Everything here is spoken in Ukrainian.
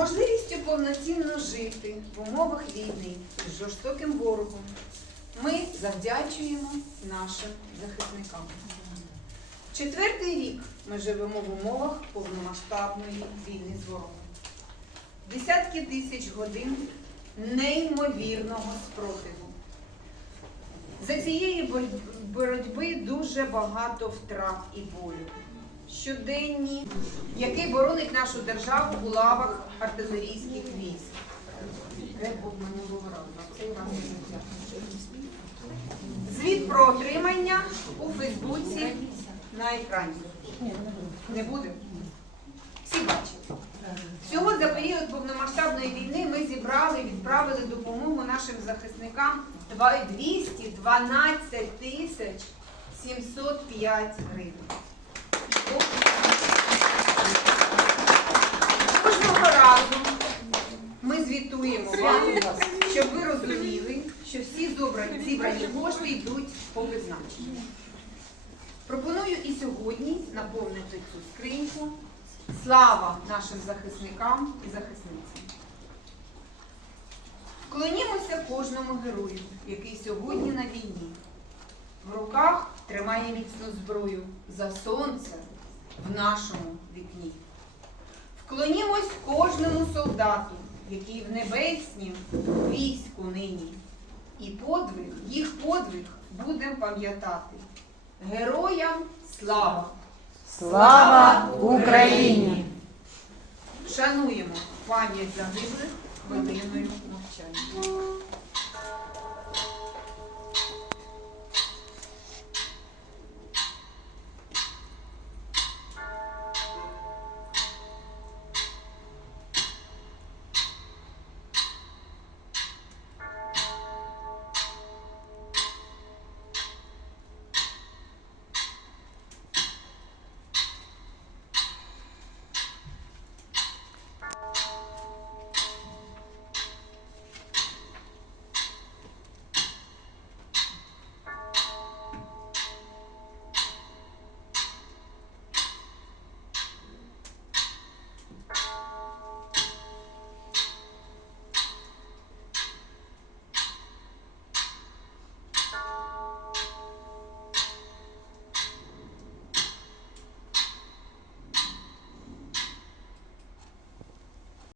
можливістю повноцінно жити в умовах війни з жорстоким ворогом ми завдячуємо нашим захисникам. Четвертий рік ми живемо в умовах повномасштабної війни з ворогом. Десятки тисяч годин неймовірного спротиву. За цієї боротьби дуже багато втрат і болю. Щоденні, який боронить нашу державу у лавах артилерійських військ. Звіт про отримання у Фейсбуці на екрані. Не буде? Всі бачать. Всього за період повномасштабної війни ми зібрали, відправили допомогу нашим захисникам два- 212 тисяч 705 гривень. Звітуємо вам, щоб ви розуміли, що всі зобрані- зібрані кошти йдуть по призначенню. Пропоную і сьогодні наповнити цю скриньку. Слава нашим захисникам і захисницям. Вклонімося кожному герою, який сьогодні на війні. В руках тримає міцну зброю за сонце в нашому вікні. Вклонімось кожному солдату, який в небеснім війську нині. І подвиг, їх подвиг будемо пам'ятати. Героям слава! Слава Україні! Шануємо пам'ять загиблих хвилиною мовчання.